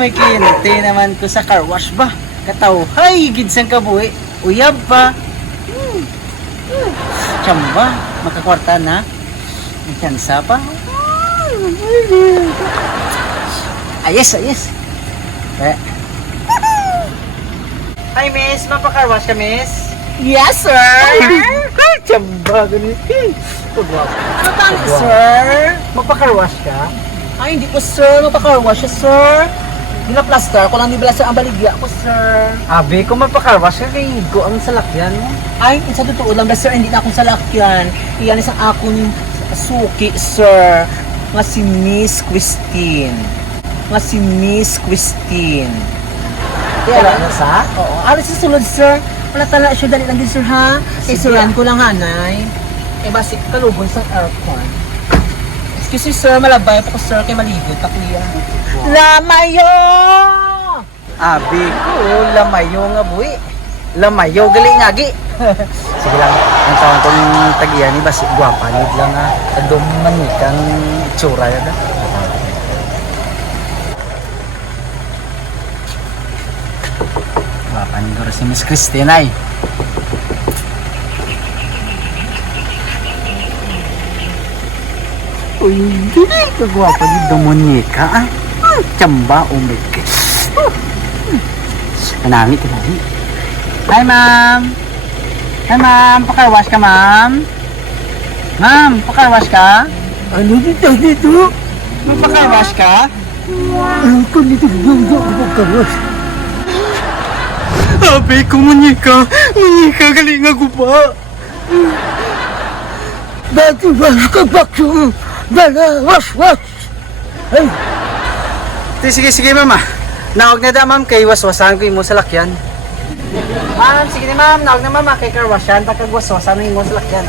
may kliyente naman ko sa car wash ba? Kataw, hay, gidsang kabuhi. Uyab pa. Tsamba, makakwarta na. May tsansa pa. Ayos. Hi, miss. Mapa-car wash ka, miss? Yes, sir. Tsamba, ganit. Pagwapo. Matang, sir. Mapa-car wash ka? Ay, hindi po, sir. Magpa-car wash siya, sir. Gina-plaster ko lang ni Blas ang baligya ko, sir. Abi, kung mapa-car wash ka, kay go ang salakyan mo. Ay, sa totoo lang, Blas, sir, hindi na akong salakyan. Iyan isang akong suki, sir. Nga si Miss Christine. Wala na sa? Oo. Alis sa sulod, sir. Wala tala siya, dali lang din, sir, ha? Sige. Isuran ko lang, hanay. Eh, basi, kalugon sa aircon. Excuse me, sir, malabay pa ko, sir, kay maligod pa, kuya. Lamayo! Abi ko, lamayo nga buwi. Lamayo, gali ngagi. Sige lang, ang taon kong tagiyan ni Basi, guwapanid lang nga. Kadong manikang itsura yan. Guwapanid ko rin si Miss Christine ay. Uy, hindi ka guwapanid ng monika ah. Tsamba, oh my God. Kanami. Hi, ma'am. Pakarwash ka, ma'am. Ma'am, pakarwash ka? Ano dito? Pakarwash ka? Ano ko nito pagkawas? Abe ko, munyika, galing nga guba. Dati was ka baksong dala was. Ay, Sige, mama. Nawag na da, ma'am, kay waswasan ko mo sa lakyan. Ma'am, sige na, ma'am. Nawag na, mama, kay karwasyan. Takagwaswasan mo sa lakyan.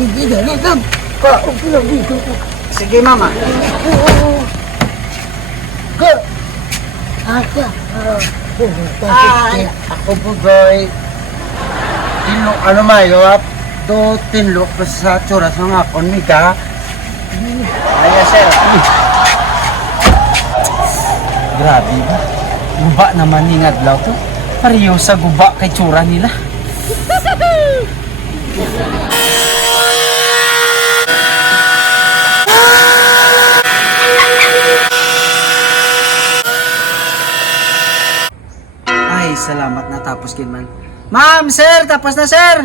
hindi na lang. Kaong lang dito. Sige, mama. Ka. Aka. Ay, ako po, boy. Ano mayo, tinlok pa sa tsuras mga konmika. Ay, sir. Grabe ba? Guba naman ni Ngadlaw to. Pareho sa guba kay tsura nila. Ay, salamat na tapos man. Ma'am, sir, tapos na, sir.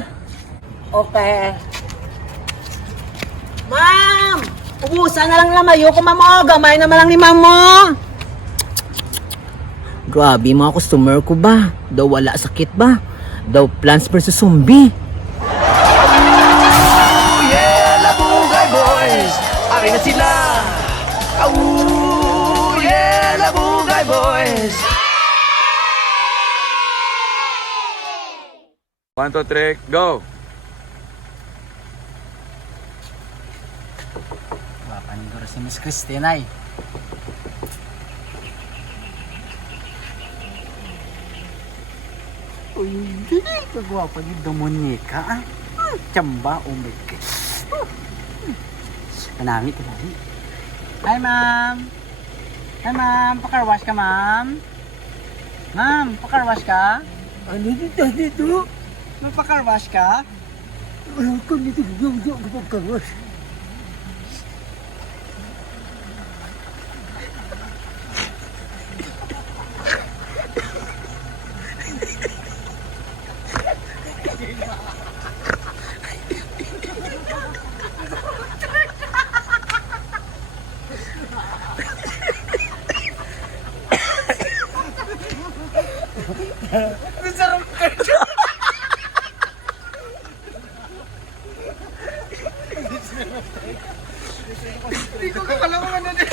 Okay. Ma'am! Ubusan na lang lamayo ko, ma'am. Oh, gamay naman lang ni ma'am mo. Grabe, mga customer ko ba? Daw wala sakit ba? Daw Plants vs. Zombie. Yeah, Labugay Boys! Ari na sila! Yeah, Labugay Boys! 1, 2, 3, go! Papanin ko rin si Miss Christine ay. Uy, hindi ka guwapa ni Domonica ah. Tsamba, oh my God. Kanami. Hi, ma'am. Pakarwash ka, ma'am. Ma'am, pakarwash ka? Ano dito? Pakarwash ka? Ano ko nito pagkawas? Hindi ko kakalaman ano